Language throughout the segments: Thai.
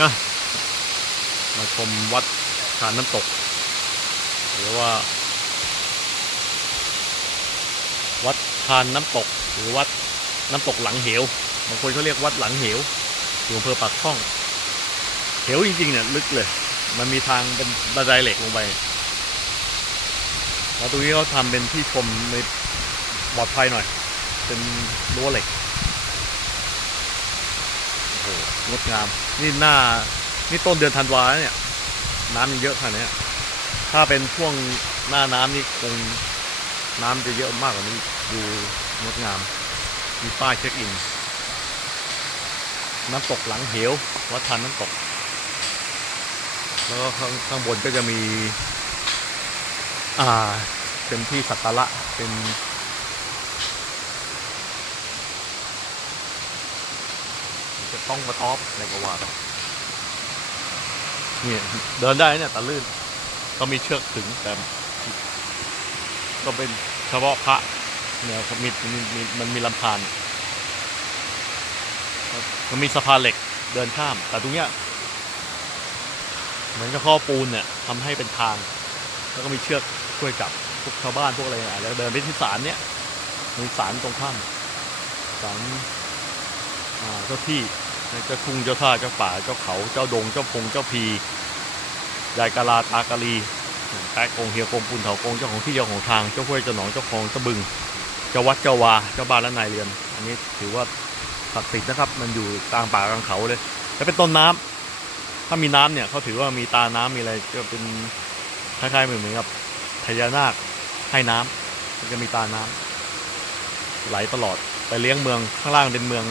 นะมาชมวัดทานน้ำตก หรือว่า วัดทานน้ำตก หรือวัดน้ำตกหลังเหวบางคนเขาเรียกวัดหลังเหวอยู่อำเภอปากช่องเหวจริงๆเนี่ยลึกเลย มันมีทางเป็นบันไดเหล็กลงไปแล้วตรงนี้เขาทำเป็นที่ชมในปลอดภัยหน่อย เป็นรั้วเหล็ก หงดงาม นี่หน้า นี่ต้นเดือนธันวาเนี่ย น้ำยังเยอะขนาดนี้ถ้าเป็นช่วงหน้าน้ำนี่คงน้ำจะเยอะมากกว่านี้ ดูงดงาม มีป้ายเช็คอิน น้ำตกหลังเหว วัดทันน้ำตก แล้วก็ข้างข้างบนก็จะมี อ่า เป็นที่สักการะ เป็น จะต้องมาท็อปอะไรก็ว่าไปเนี่ยเดินได้เนี่ยแต่ลื่น ก็มีเชือกถึงแต่ก็เป็นเฉพาะพระเนี่ยมีมีมีมันมีลำธารมันมีสะพานเหล็กเดินข้าม แต่ตรงเนี้ยเหมือนกับข้อปูนเนี่ยทำให้เป็นทาง แล้วก็มีเชือกช่วยจับพวกชาวบ้านพวกอะไรอาจจะเดินไปที่ศาลเนี่ยมีศาลตรงข้ามศาลเจ้าที่ เจ้าทุ่งเจ้าท่าเจ้าป่าเจ้าเขาเจ้าดงเจ้าพงเจ้าพียายกาลาตากาลีแปะกงเฮียกงปุนเถากงเจ้าของที่เจ้าของทางเจ้าห้วยเจ้าหนองเจ้าคลองเจ้าบึงเจ้าวัดเจ้าวาเจ้าบ้านและนายเรือน อันนี้ถือว่าศักดิ์สิทธิ์นะครับ มันอยู่กลางป่ากลางเขาเลยแล้วเป็นต้นน้ำถ้ามีน้ำเนี่ยเขาถือว่ามีตาน้ำมีอะไรก็เป็นคล้ายๆเหมือนเหมือนกับพญานาคให้น้ำมันจะมีตาน้ำไหลตลอดไปเลี้ยงเมืองข้างล่างเป็นเมือง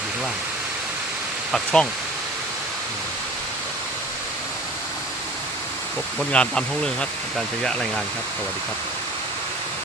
อยู่ข้างล่างปักช่องพบผลงานตามท้องเรื่องครับ อาจารย์ชยะรายงานครับ สวัสดีครับ